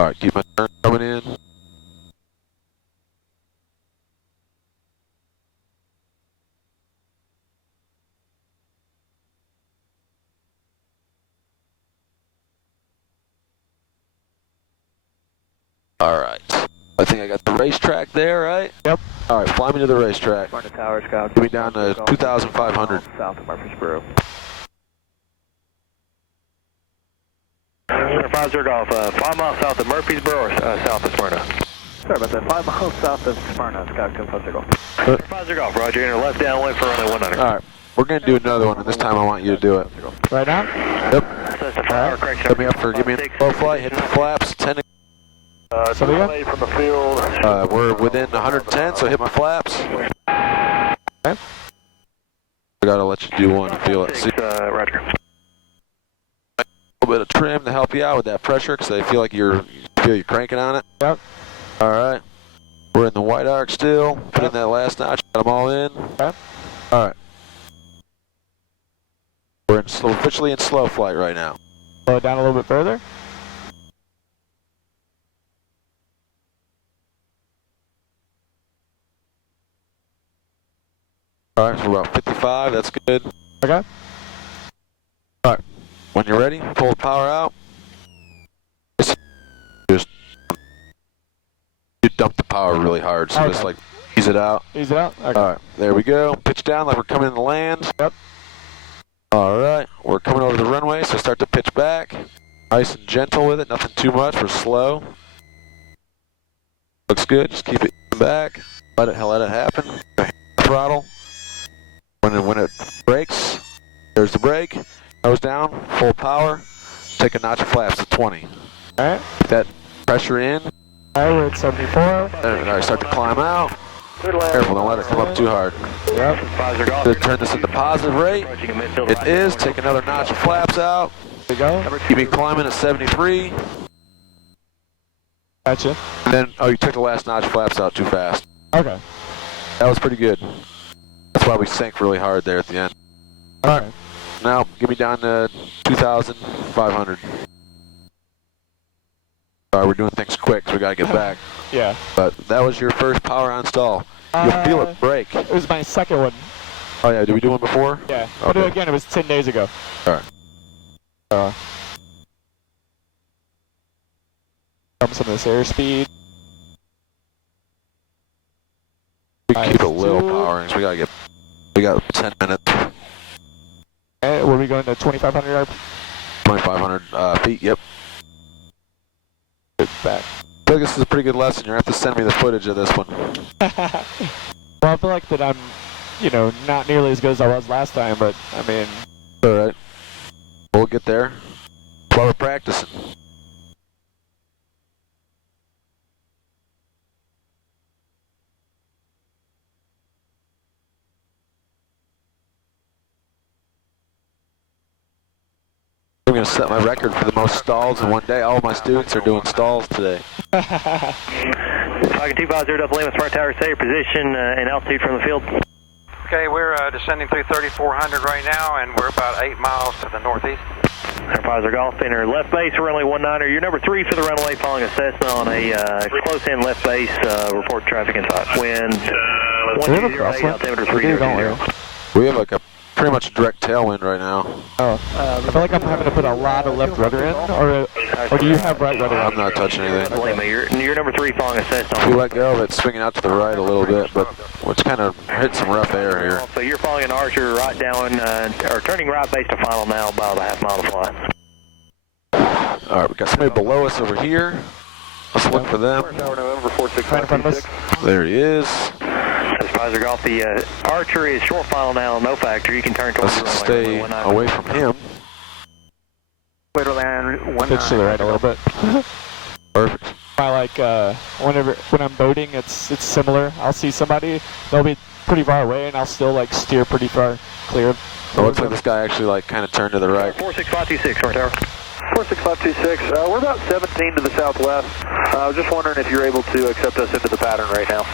All right, keep my turn coming in. All right. I think I got the racetrack there, right? Yep. All right, fly me to the racetrack. Smyrna Tower, Scout. Give me down to 2,500. South of Murfreesboro. Center 50 Golf, 5 miles south of Murfreesboro or south of Smyrna? Sorry about that, 5 miles south of Smyrna, Scout 250 Golf. Center 50 Golf, Roger, enter left downwind for runway 100. All right, we're going to do another one, and this time I want you to do it. Right now? Yep. That's the power correction. Set me up for, give me a low flight, hit the flaps, 10. So we got from the field. We're within 110, so hit my flaps. Okay. I got to let you do one and feel it. See, Roger. a little bit of trim to help you out with that pressure, because I feel like you're cranking on it. Yep. All right. We're in the white arc still. Put in that last notch. Got them all in. Okay. All right. We're officially in slow flight right now. slow it down a little bit further. All right, so we're about 55. That's good. Okay. All right. When you're ready, pull the power out. Just you dump the power really hard, so Okay. just like ease it out. Ease it out. Okay. All right, there we go. Pitch down like we're coming in to land. Yep. All right, we're coming over the runway, so start to pitch back. Nice and gentle with it, nothing too much. We're slow. Looks good. Just keep it back. Let it happen. Throttle. When it brakes, there's the brake. Nose down, full power. Take a notch of flaps to 20. All right. Get that pressure in. All right, we're at 74. All right, start to climb out. Careful, don't let it come up too hard. Yep. To turn this into positive rate. It is. Take another notch of flaps out. There we go. Keep me climbing at 73. Gotcha. And then, oh, you took the last notch of flaps out too fast. Okay. That was pretty good. That's why we sank really hard there at the end. All right. Now, get me down to 2,500. Sorry, we're doing things quick, so we gotta get back. Yeah. But that was your first power on stall. You'll feel it break. It was my second one. Oh yeah, did we do one before? Yeah. I'll do it Okay. again. It was 10 days ago. All right. Some of this airspeed. We can keep it Nice. low powering, so we got 10 minutes, Okay, were we going to 2,500 RP? 2,500 feet, yep. Good back. I feel like this is a pretty good lesson. You're gonna have to send me the footage of this one. Well, I feel like that I'm, not nearly as good as I was last time, but I mean, All right. We'll get there. While we're practicing. I'm going to set my record for the most stalls in one day. All my students are doing stalls today. Falcon 250 up Lima Smart Tower, say your position and altitude from the field. Okay, we're descending through 3,400 right now, and we're about 8 miles to the northeast. Center 50 Golf, enter left base, runway 19er. You're number 3 for the runway following a Cessna on a close-in left base, report traffic inside. Wind we have a 120, altimeter We do, don't 30. We have like a pretty much direct tailwind right now. Oh, I feel like I'm having to put a lot of left rudder in, or do you have right rudder I'm in? not touching anything. Lima, you're number 3 following a Cessna. If we let go of it, swinging out to the right a little bit, but it's kind of hit some rough air here. So you're following an Archer right down, or turning right base to final now, about a half mile to fly. All right, we got somebody below us over here. Let's look for them. November Right in front of us. There he is. As Pfizer Golf, the Archer is short final now, no factor. You can turn towards Let's the stay runway 19. away from him. Way to land Pitch to the right a little bit. Perfect. When I'm boating, it's similar. I'll see somebody, they'll be pretty far away, and I'll still steer pretty far clear. It looks like this guy actually kind of turned to the right. 46526, Smart Tower. 46526, we're about 17 to the southwest. I was just wondering if you're able to accept us into the pattern right now.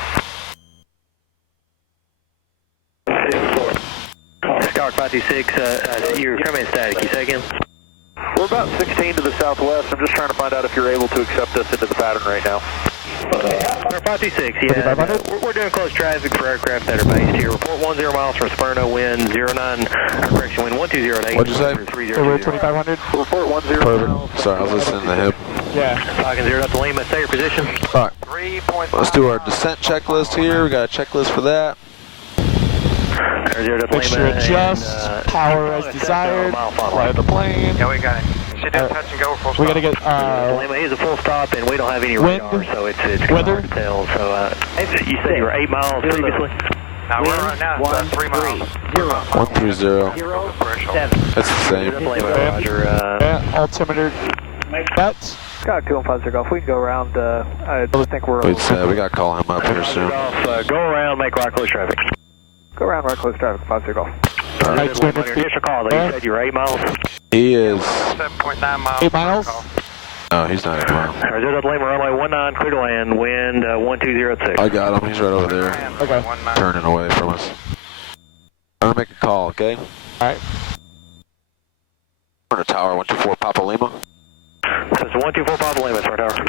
Skyhawk 526, you're coming in static, you say again? We're about 16 to the southwest. I'm just trying to find out if you're able to accept us into the pattern right now. 526, yeah. We're doing close traffic for aircraft that are based here. Report 10 miles from Smyrna, wind 09, correction, wind 1208. What'd you say? Over 2500. Report 10 Perfect. miles. Sorry, I was listening to him. Yeah. Talking 0 to Lima, stay your position. All right, 3.5. let's do our descent checklist here. We got a checklist for that. 0 to Make sure Lima. adjust, power as desired, fly the plane. Yeah, we got it. Should do touch and go full stop. We gotta get, Lima is a full stop, and we don't have any wind, radar, so it's kind of weather. hard to tell. So, you said you were 8 miles previously? Now we're right now it's 3 miles. 130. Threshold. That's the same. Lima, Roger. yeah, altimeter set. Skyhawk 215 Golf, we can go around, I think we're... Wait, we gotta call him up here soon. Go around, make right close traffic. Go around right close traffic, 50 Golf. Right, 200 feet. Initial call, though, you said you were 8 miles? He is. 7.9 miles. 8 miles? No, he's not 8 miles. 0 to Lima, runway 19, clear to land, wind 1206. I got him. He's right over there, Okay. turning away from us. I'm gonna make a call, okay? Alright. Corner tower, 124 Papa Lima. This is 124 Papa Lima, Smart Tower.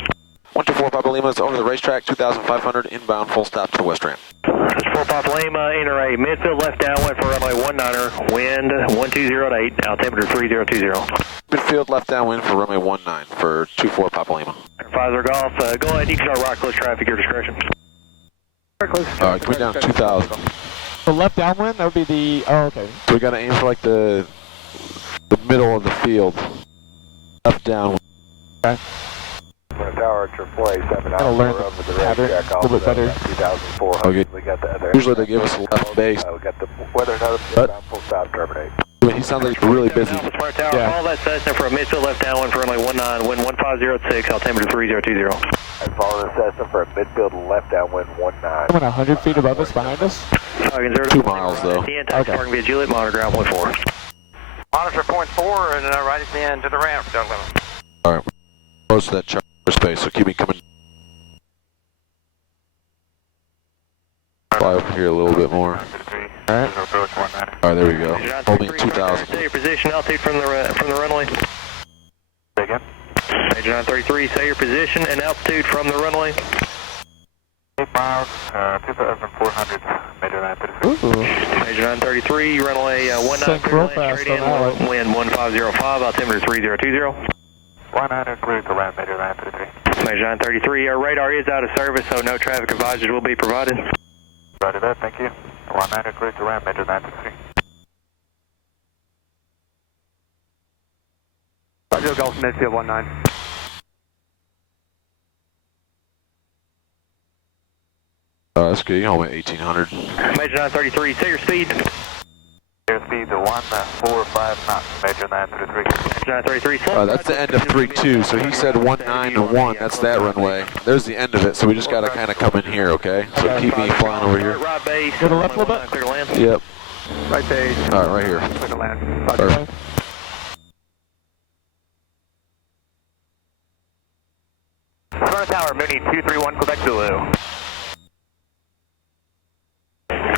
124 Papa Lima is over the racetrack, 2,500 inbound, full stop to the west ramp. This is 4 Papa Lima, enter a midfield left downwind for runway 19er, wind 1208, altimeter 3020. Midfield left downwind for runway 19 for 24 Papa Lima. 50 Golf, go ahead, you can start right close traffic, your discretion. Alright, can we down 2,000? The left downwind, that would be the, oh, okay. So we gotta aim for like the middle of the field. Left downwind. Tower AAA 7 Gotta learn the pattern a little bit better. 2,400. Okay. We got the other. Usually they give us a left base. We got the weather notice, But- full stop, terminate. I mean, he sounds like he's really busy. Alpha Smart Tower, Yeah. call that Cessna for a midfield left downwind for runway 19, wind 1506, altimeter 3020. And following the Cessna for a midfield left downwind 19. Coming 100 feet above us, behind us. Talking 0 to 2 miles though. TN, taxi Okay. parking via Juliet, monitor ground 14. Monitor point 4 and right at the end to the ramp. Don't limit. Alright, close to that charter space, so keep me coming. Fly over here a little bit more. Alright. Alright, there we go. Hold me at 2,000. Stay your position, altitude from the runway. Again? Major 933, say your position and altitude from the runway. 8 miles, 2,400, Major 933. Ooh. Major 933, runway 19, Sank clear real land, fast straight in, on that one. wind 1505, altimeter 3020. 100, clear to land, Major 933. Major 933, our radar is out of service, so no traffic advisories will be provided. Roger that, thank you. 100, clear to land, Major 933. Roger, Golf midfield 19. Oh, that's good. You hold me at 1,800. Major 933, say your speed. Airspeed to 145 knots, Major 933. Major 933, slow. That's the end of 3-2, so he said 19 to 1. That's that runway. There's the end of it, so we just gotta kind of come in here, okay? So keep me flying over here. Right base. Go to the left a little bit. Clear to land. Yep. Right base, Alright, right here. clear to land. Perfect. Smyrna Tower, Mooney 231, Quebec Zulu.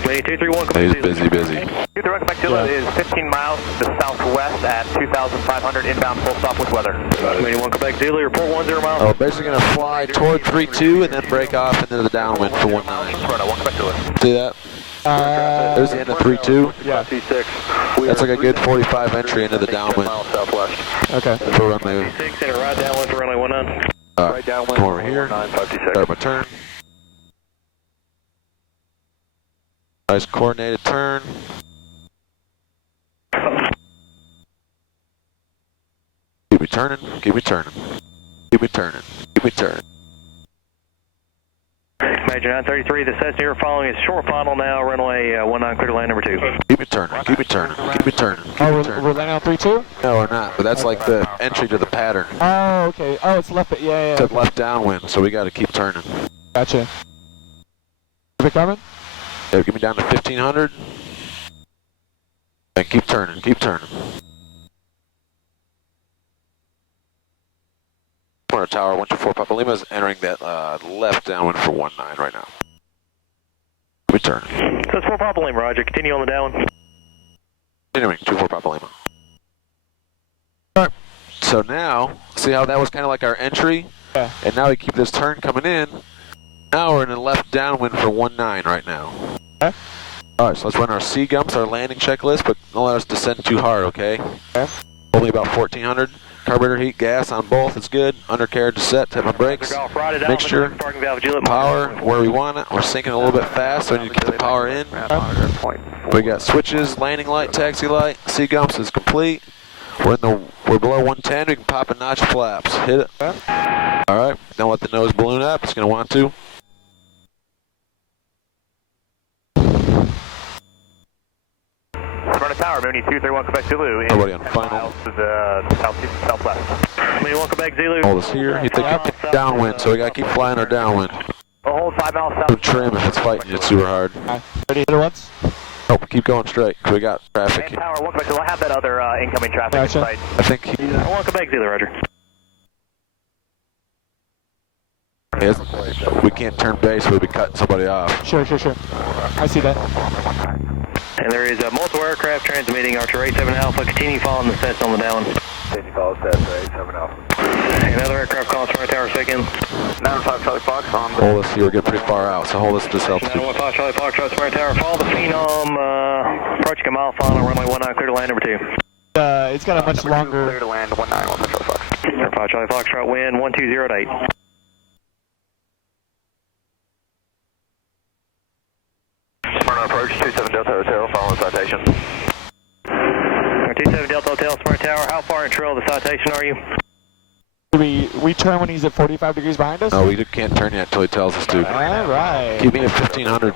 Mooney 231, He's busy. 231, Quebec Zulu is 15 miles to the southwest at 2,500 inbound, full stop with weather. Mooney 1 Quebec Zulu, report 10 miles. Oh, basically gonna fly toward 3-2 and then break off into the downwind for 19. Smyrna, 1 Quebec Zulu. See that? There's the end of 3-2. Yeah. That's like a good 45 entry into the downwind. Southwest. Okay. For runway. 6 and a right downwind for runway 19. Right downwind. Come over here. 956. Start my turn. Nice coordinated turn. Keep me turning. Keep me turning. Keep me turning. Keep me turning. Major 933, the Cessna you're following is short final now, runway 19, clear to land number 2. Keep me turning. Keep me turning. Keep me turning. Keep Oh, me we're turning. landing on 3-2? No, we're not. But that's like the entry to the pattern. Oh, okay. Oh, it's left, yeah. It's left downwind, so we got to keep turning. Gotcha. Is it coming? Yeah, get me down to 1,500. And keep turning. Keep turning. Smyrna Tower, 124 Papa Lima is entering that left downwind for 19 right now. Return. So it's 4 Papa Lima, roger. Continue on the downwind. Continuing, 24 Papa Lima. Alright, so now, see how that was kind of like our entry? Yeah. And now we keep this turn coming in. Now we're in the left downwind for 19 right now. Okay. Alright, so let's run our C-gumps, our landing checklist, but don't let us descend too hard, okay? Okay. Only about 1400. Carburetor heat, gas on both, it's good. Undercarriage is set, tap my brakes. Mixture, power, where we want it. We're sinking a little bit fast, so we need to keep the power in. We got switches, landing light, taxi light, C-gumps is complete. We're below 110, we can pop a notch flaps. Hit it. Alright, don't let the nose balloon up, it's going to want to. Smyrna Tower, Mooney 231 Quebec Zulu. Nobody on final. To the southwest. Mooney 1 Quebec Zulu. Hold us here. You think downwind, so we got to keep flying our downwind. We'll hold 5 miles south. Don't trim if it's fighting you super hard. Ready, hit it once? Nope, keep going straight, because we got traffic. Man Tower 1 Quebec Zulu. I'll have that other incoming traffic Gotcha. in sight. I think he 1 Quebec Zulu, roger. is. We can't turn base, we'll be cutting somebody off. Sure. I see that. And there is multiple aircraft transmitting Archer 87 Alpha. Continue following the sets on the downwind. Continue follow sets 87 Alpha. Another aircraft calling Smyrna Tower second. 95 Charlie Fox on the... Hold us here, we're getting pretty far out, so hold us at this altitude. 915 Charlie Fox, Smyrna Tower. Follow the Phenom, approaching a mile final, runway 19, clear to land number 2. It's got a much longer. Clear to land 19, Charlie Fox. 5 Charlie Foxtrot, wind 120.8. Smyrna approach 27 Delta Hotel, following citation. 27 Delta Hotel, Smyrna Tower. How far in trail of the citation are you? We turn when he's at 45 degrees behind us? No, we can't turn yet until he tells us to. Alright. Keep me at 1500.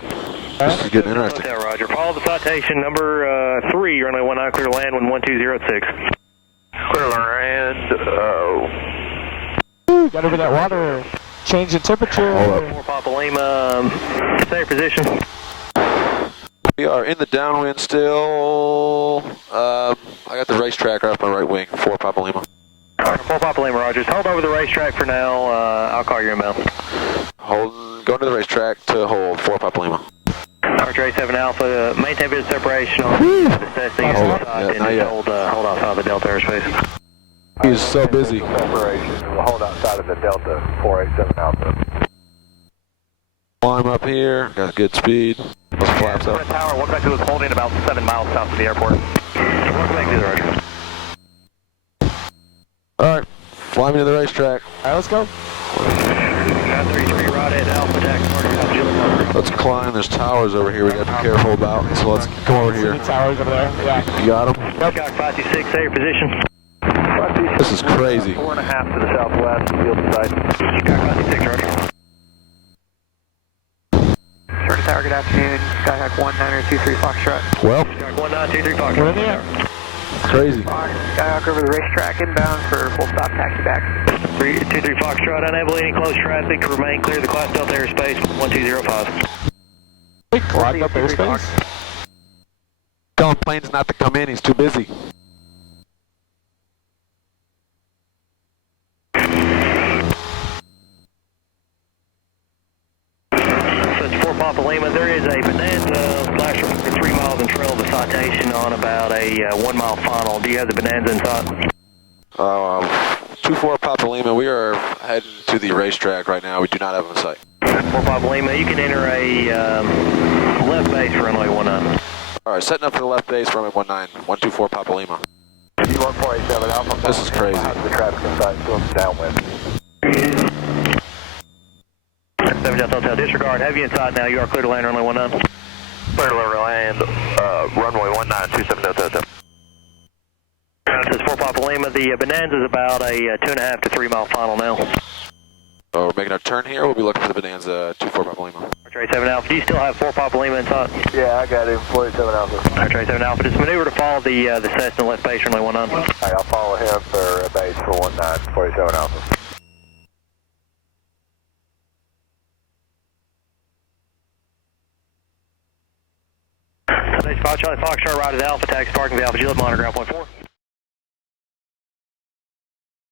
This is getting interesting. Hotel, roger. Follow the citation number 3, runway 19, clear to land, wind 1206. Clear to land, Ooh, got over that water. Change in temperature. Hold up. 4 Papa Lima, stay position. We are in the downwind still. I got the racetrack right up my right wing, 4 Papa Lima. 4 Papa Lima, roger. Just hold over the racetrack for now. I'll call your inbound. Going to the racetrack to hold, 4 Papa Lima. Archer 87 Alpha, maintain bit of separation on the testing. Hold up. Yeah, not yet. Hold outside the Delta airspace. He's so busy. separation. We'll hold outside of the Delta 487 Alpha. Climb up here, got good speed. Those flaps Smyrna up. Tower, 1 Quebec Zulu is holding about 7 miles south of the airport. 1 Quebec Zulu, roger. Alright, fly me to the racetrack. Alright, let's go. 933 right at Alpha, taxi mark. Let's climb. There's towers over here we got to be careful about. So let's come over See here. the towers over there? Yeah. You got them? Yep. 526, stay your position. This is crazy. 4.5 to the southwest, field side. Skyhawk 526, roger. Smyrna Tower, good afternoon. Skyhawk 1923 Foxtrot. Well, Skyhawk 1923 Fox. We're in the air. crazy. Skyhawk over the racetrack, inbound for full stop taxi back. 323 Foxtrot, unable any close traffic to remain clear of the Class Delta airspace, 1205. They clogged up airspace. Telling planes not to come in, he's too busy. Since 4 Papa Lima, there is a Bonanza flash for 3 miles in trail of the citation on about a 1 mile final. Do you have the Bonanza in sight? 24 Papa Lima, we are heading to the racetrack right now. We do not have him in sight. 4 Papa Lima, you can enter a left base for runway 19. Alright, setting up for the left base, runway 19, 124 Papa Lima. U1487 Alpha. This is crazy. The traffic inside, still downwind. 7 Delta Hotel, disregard, have you inside now, you are clear to land runway 19. Clear to land, runway 1927 Delta Hotel. This is 4 Papa Lima, the Bonanza is about a 2.5 to 3 mile final now. So we're making our turn here, we'll be looking for the Bonanza 24 Papa Lima. Archer 87 Alpha, do you still have 4 Papa Lima in sight? Yeah, I got him, 47 Alpha. Archer 87 Alpha, just maneuver to follow the Cessna left base runway 19. Alright, I'll follow him for a base for 47 Alpha. Station 5 Charlie Foxtrot, right at Alpha, taxi parking, the Alpha Juliet, monitor ground point 4.